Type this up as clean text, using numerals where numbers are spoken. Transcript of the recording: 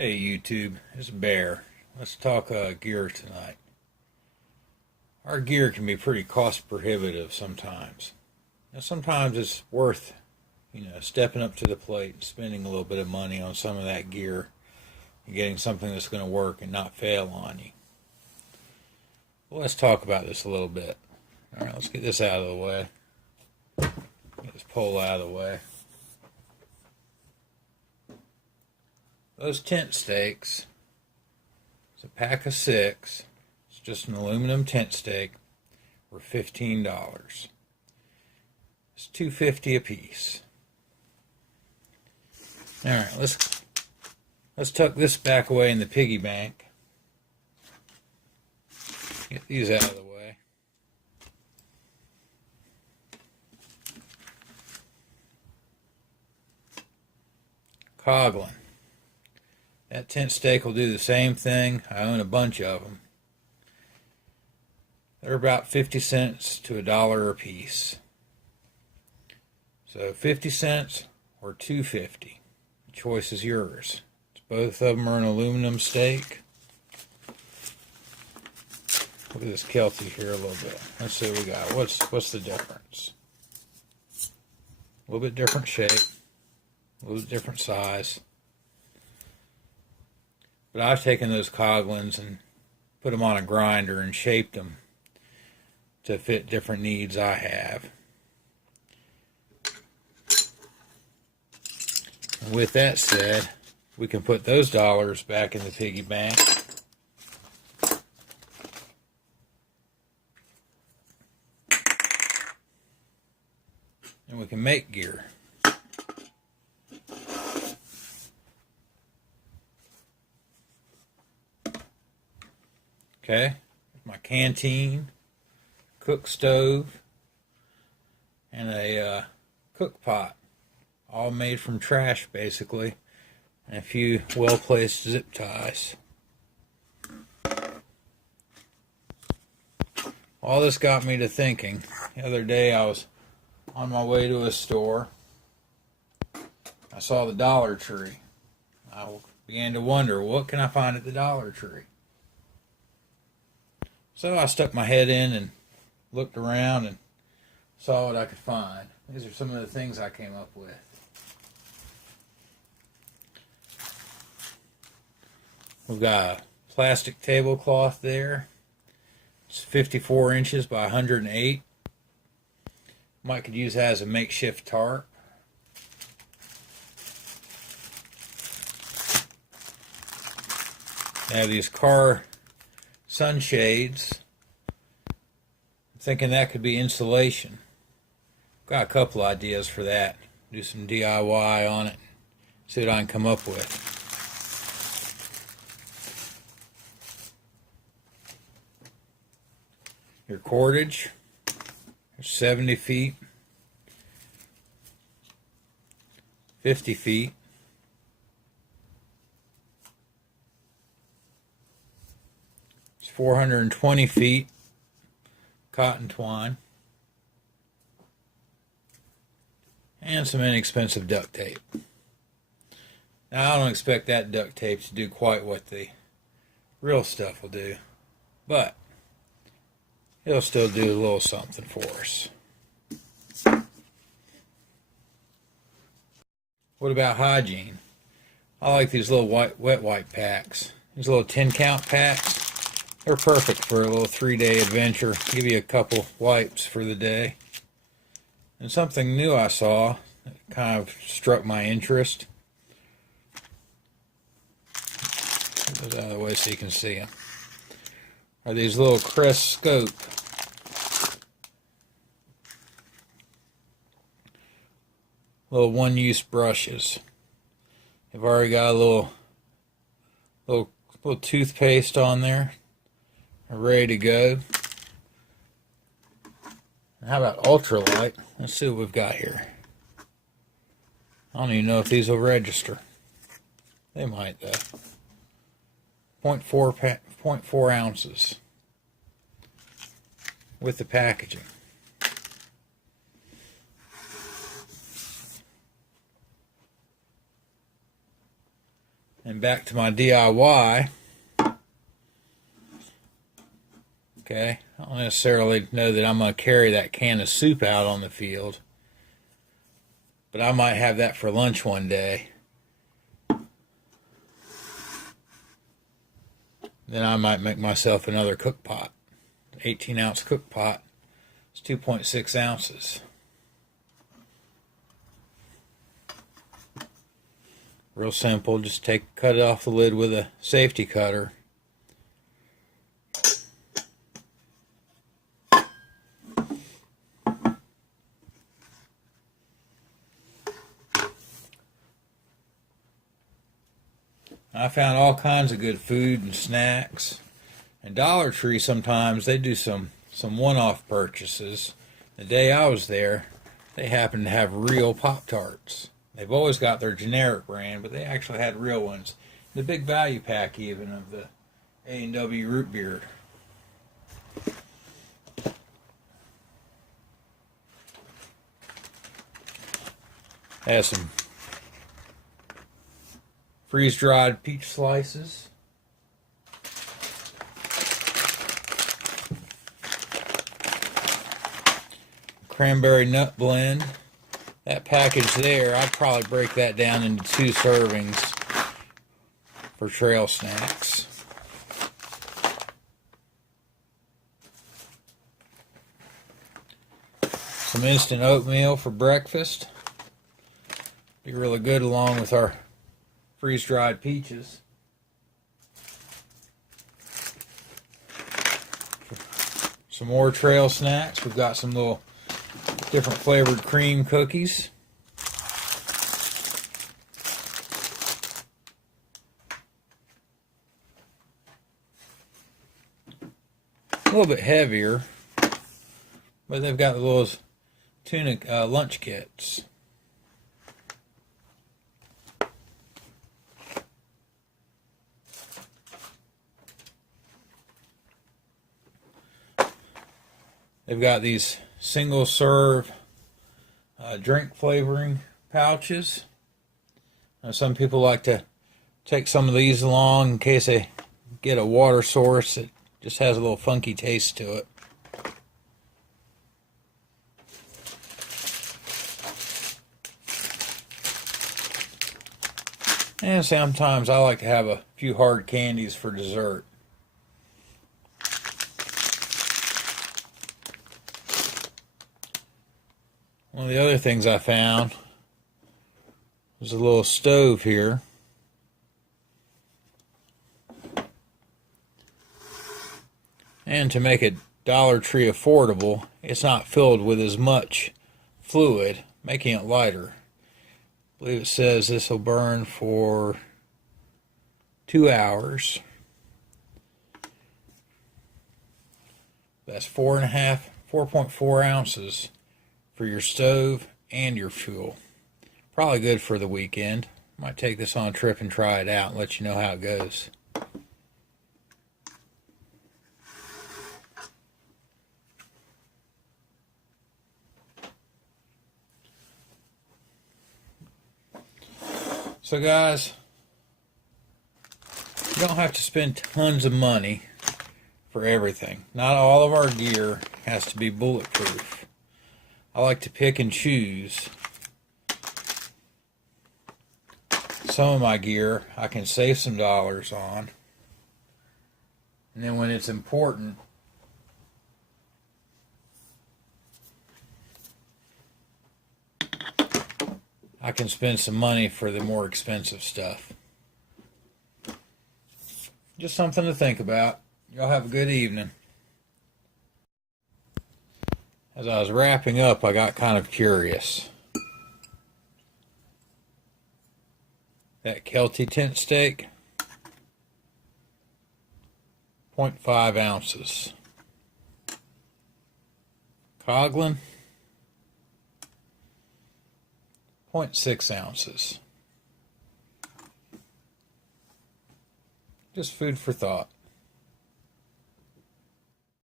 Hey YouTube, it's Bear. Let's talk gear tonight. Our gear can be pretty cost prohibitive sometimes. Now, sometimes it's worth, stepping up to the plate and spending a little bit of money on some of that gear and getting something that's going to work and not fail on you. Well, let's talk about this a little bit. All right, let's get this out of the way. Get this pole out of the way. Those tent stakes, it's a pack of 6. It's just an aluminum tent stake. Were $15. It's $2.50 a piece. All right, let's tuck this back away in the piggy bank. Get these out of the way. Coglin. That tent stake will do the same thing. I own a bunch of them. They're about 50 cents to $1 a piece. So 50 cents or $2.50. The choice is yours. Both of them are an aluminum stake. Look at this Kelty here a little bit. Let's see what we got. What's the difference? A little bit different shape. A little bit different size. But I've taken those Coglins and put them on a grinder and shaped them to fit different needs I have. And with that said, we can put those dollars back in the piggy bank. And we can make gear. Okay, my canteen, cook stove, and a cook pot, all made from trash basically, and a few well-placed zip ties. All this got me to thinking. The other day I was on my way to a store. I saw the Dollar Tree. I began to wonder, what can I find at the Dollar Tree? So I stuck my head in and looked around and saw what I could find. These are some of the things I came up with. We've got a plastic tablecloth there. It's 54 inches by 108. Might could use that as a makeshift tarp. I have these car sunshades. I'm thinking that could be insulation. Got a couple ideas for that. Do some DIY on it. See what I can come up with. Your cordage. 70 feet. 50 feet. It's 420 feet cotton twine. And some inexpensive duct tape. Now I don't expect that duct tape to do quite what the real stuff will do, but it'll still do a little something for us. What about hygiene? I like these little wet wipe packs. These little 10 count packs. They're perfect for a little 3-day adventure. Give you a couple wipes for the day. And something new I saw that kind of struck my interest. Put those out of the way so you can see them. Are these little Crest Scope. Little one-use brushes. They've already got a little toothpaste on there. They're ready to go. How about ultralight? Let's see what we've got here. I don't even know if these will register. They might though. 0.4 ounces with the packaging. And back to my DIY. Okay, I don't necessarily know that I'm going to carry that can of soup out on the field, but I might have that for lunch one day. Then I might make myself another cook pot. 18-ounce cook pot. It's 2.6 ounces. Real simple, just cut it off the lid with a safety cutter. I found all kinds of good food and snacks. And Dollar Tree, sometimes they do some one-off purchases. The day I was there, they happened to have real Pop-Tarts. They've always got their generic brand, but they actually had real ones. The big value pack even of the A&W root beer. Has some freeze-dried peach slices. Cranberry nut blend. That package there, I'd probably break that down into 2 servings for trail snacks. Some instant oatmeal for breakfast. Be really good along with our freeze-dried peaches. Some more trail snacks. We've got some little different flavored cream cookies. A little bit heavier, but they've got the little tuna lunch kits. They've got these single serve drink flavoring pouches. Some people like to take some of these along in case they get a water source that just has a little funky taste to it. And sometimes I like to have a few hard candies for dessert. One of the other things I found was a little stove here. And to make it Dollar Tree affordable, it's not filled with as much fluid, making it lighter. I believe it says this will burn for 2 hours. That's 4.4 ounces for your stove and your fuel. Probably good for the weekend. Might take this on a trip and try it out and let you know how it goes. So guys, you don't have to spend tons of money for everything. Not all of our gear has to be bulletproof. I like to pick and choose. Some of my gear I can save some dollars on. And then when it's important, I can spend some money for the more expensive stuff. Just something to think about. Y'all have a good evening. As I was wrapping up, I got kind of curious. That Kelty tent steak, 0.5 ounces. Coghlan, 0.6 ounces. Just food for thought.